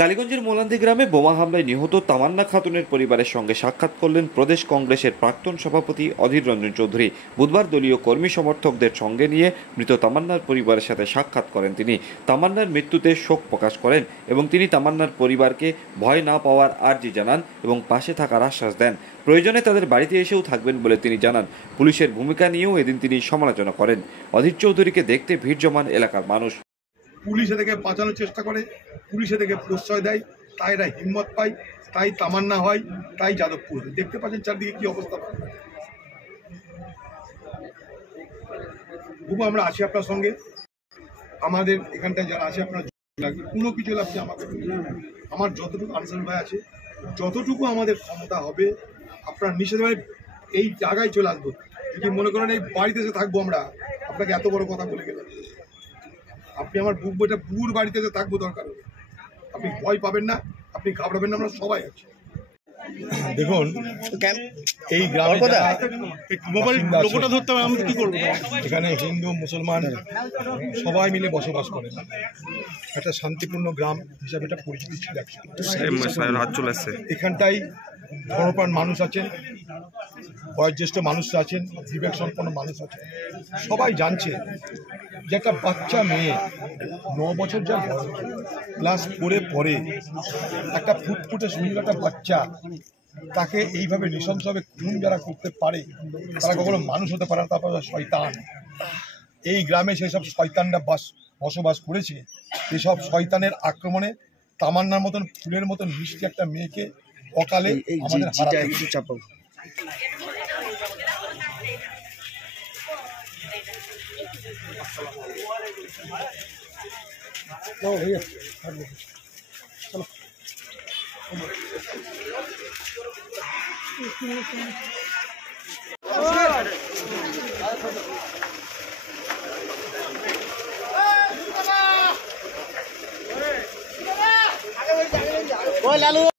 কালীগঞ্জের মোলান্দি গ্রামে বোমা হামলায় নিহত তামান্না খাতুনের পরিবারের সঙ্গে সাক্ষাৎ করলেন প্রদেশ কংগ্রেসের প্রাক্তন সভাপতি অধীর রঞ্জন চৌধুরী। বুধবার দলীয় কর্মী সমর্থকদের সঙ্গে নিয়ে মৃত তামান্নার পরিবারের সাথে সাক্ষাৎ করেন তিনি। তামান্নার মৃত্যুতে শোক প্রকাশ করেন এবং তিনি তামান্নার পরিবারকে ভয় না পাওয়ার আর্জি জানান এবং পাশে থাকার আশ্বাস দেন। প্রয়োজনে তাদের বাড়িতে এসেও থাকবেন বলে তিনি জানান। পুলিশের ভূমিকা নিয়েও এদিন তিনি সমালোচনা করেন। অধীর চৌধুরীকে দেখতে ভিড় জমান এলাকার মানুষ। পুলিশ এদেরকে বাঁচানোর চেষ্টা করে, পুলিশ এদেরকে প্রশ্রয় দেয়, তাই এরা হিম্মত পায়, তাই তামান্না হয়, তাই যাদবপুর। দেখতে পাচ্ছেন চারদিকে কি অবস্থা। খুব আমরা আছি আপনার সঙ্গে, আমাদের এখানটায় যারা আছে আপনার লাগবে, কোনো কিছু লাগছে আমাকে, আমার যতটুকু আনসার ভাই আছে, যতটুকু আমাদের ক্ষমতা হবে আপনার নিষেধভাবে এই জায়গায় চলে আসবো। যদি মনে করেন এই বাড়িতে এসে থাকবো আমরা, আপনাকে এত বড় কথা বলে গেলাম, আপনি আমার বুক বইটা পুর বাড়িতে থাকবো, দরকার হবে, আপনি ভয় পাবেন না, আপনি ঘাবড়াবেন না, আমরা সবাই আছি। দেখুন এই গ্রামে এখানে হিন্দু মুসলমান সবাই মিলে বসবাস করে, একটা শান্তিপূর্ণ গ্রাম হিসাবে এটা পরিচিতি ছিল। এখানটাই ধর্মপ্রাণ মানুষ আছেন, বয়োজ্যেষ্ঠ মানুষরা আছেন, বিবেক সম্পন্ন মানুষ আছেন, সবাই জানছে যে একটা বাচ্চা মেয়ে 9 বছর যা ক্লাস 4-এ পড়ে, একটা ফুটফুটে সুন্দর একটা বাচ্চা, তাকে এইভাবে নৃশংসভাবে খুন যারা করতে পারে তারা কখনো মানুষ হতে পারে না, তারপর শয়তান। এই গ্রামে সেসব শয়তানরা বসবাস করেছে। এসব শয়তানের আক্রমণে তামান্নার মতন ফুলের মতন মিষ্টি একটা মেয়েকে অকালে আমাদের হারাতে